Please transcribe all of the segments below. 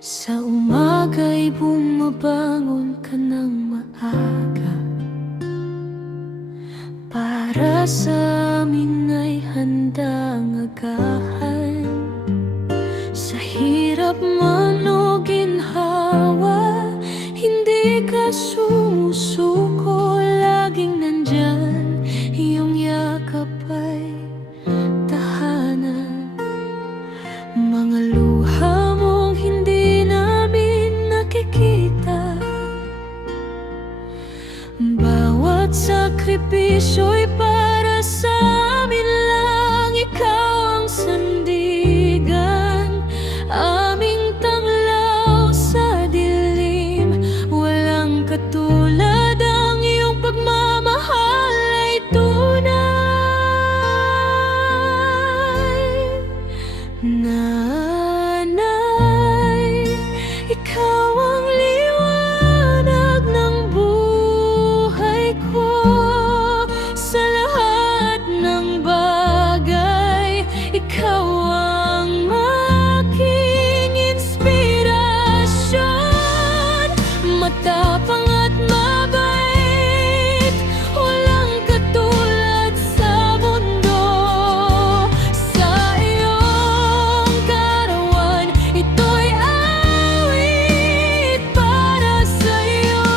Sa umaga'y bumabangon ka ng maaga, para sa amin ay handang agahan. Sa hirap man o ginhawa, hindi ka sumusuko, laging nandyan, iyong yakap ay tahanan. Mga luha mong hindi namin nakikita, bawat sakripisyo'y para sa amin lang. Ikaw ang sandigan, aming tanglaw sa dilim. Walang katulad, ang iyong pagmamahal ay tunay. Nanay, ikaw ang liwanag ng buhay ko. Sa lahat ng bagay, ikaw ang aking inspirasyon. Matapang at mabait, walang katulad sa mundo. Sa iyong karawan, ito'y awit para sa iyo.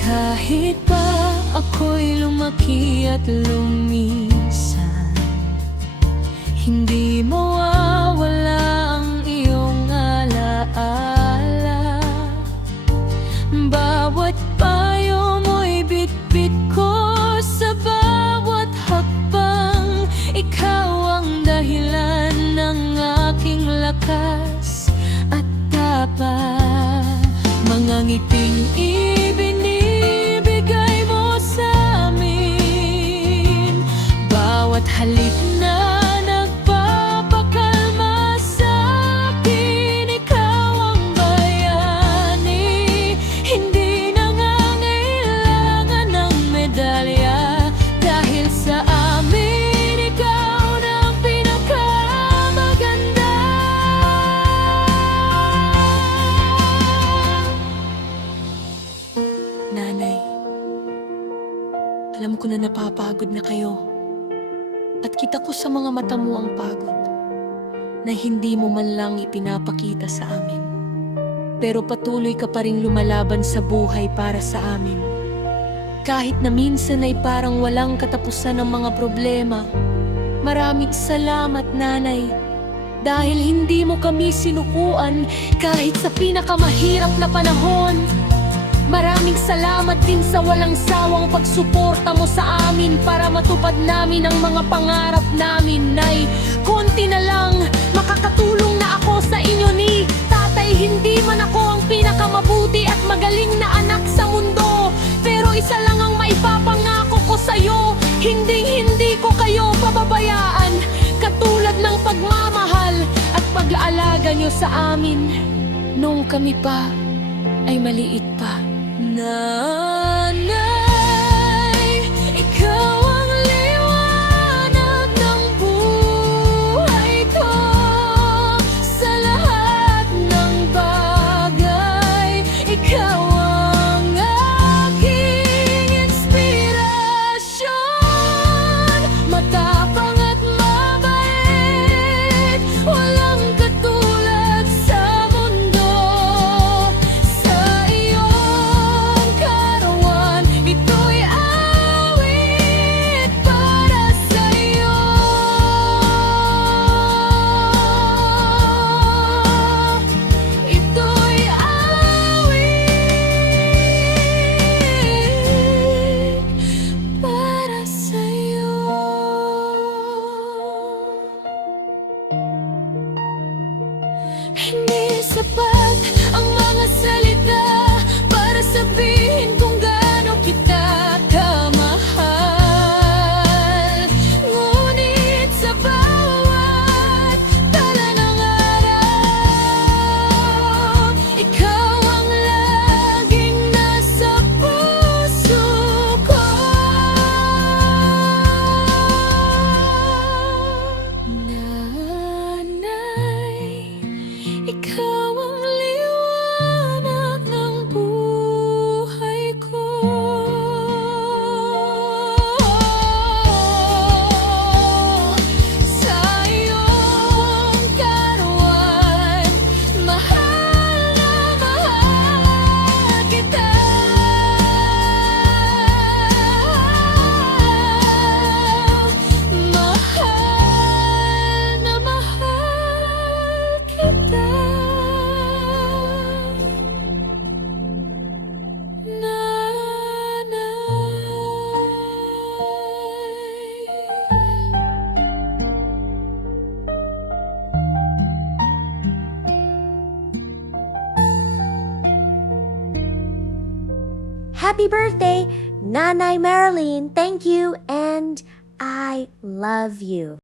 Kahit pa ako'y lumaki at lumisan, hindi mawawala ang iyong alaala. Bawat payo mo'y bitbit ko, sa bawat hakbang. Ikaw ang dahilan ng aking lakas at tapat. Mga ngiting ibinibigay mo sa amin, bawat halik na nagpapakalma sa akin. Ikaw ang bayani, hindi nangangailangan ng medalya. Dahil sa amin, ikaw na ang pinakamaganda. Nanay, alam ko na napapagod na kayo, at kita ko sa mga mata mo ang pagod na hindi mo man lang ipinapakita sa amin. Pero patuloy ka pa rin lumalaban sa buhay para sa amin. Kahit na minsan ay parang walang katapusan ng mga problema. Maraming salamat, Nanay, dahil hindi mo kami sinukuan kahit sa pinakamahirap na panahon. Maraming salamat din sa walang sawang pagsuporta mo sa amin para matupad namin ang mga pangarap namin. Nay, konti na lang, makakatulong na ako sa inyo ni Tatay. Hindi man ako ang pinakamabuti at magaling na anak sa mundo, pero isa lang ang maipapangako ko sa'yo: hinding-hindi ko kayo pababayaan, katulad ng pagmamahal at pag-aalaga nyo sa amin nung kami pa ay maliit pa. Nanay, ikaw ang liwanag ng buhay ko. Sa lahat ng bagay, ikaw ang aking inspirasyon. Matapang at mabait, walang katulad sa mundo. Sa iyong karawan, Happy birthday, Nanay Marilyn. Thank you and I love you.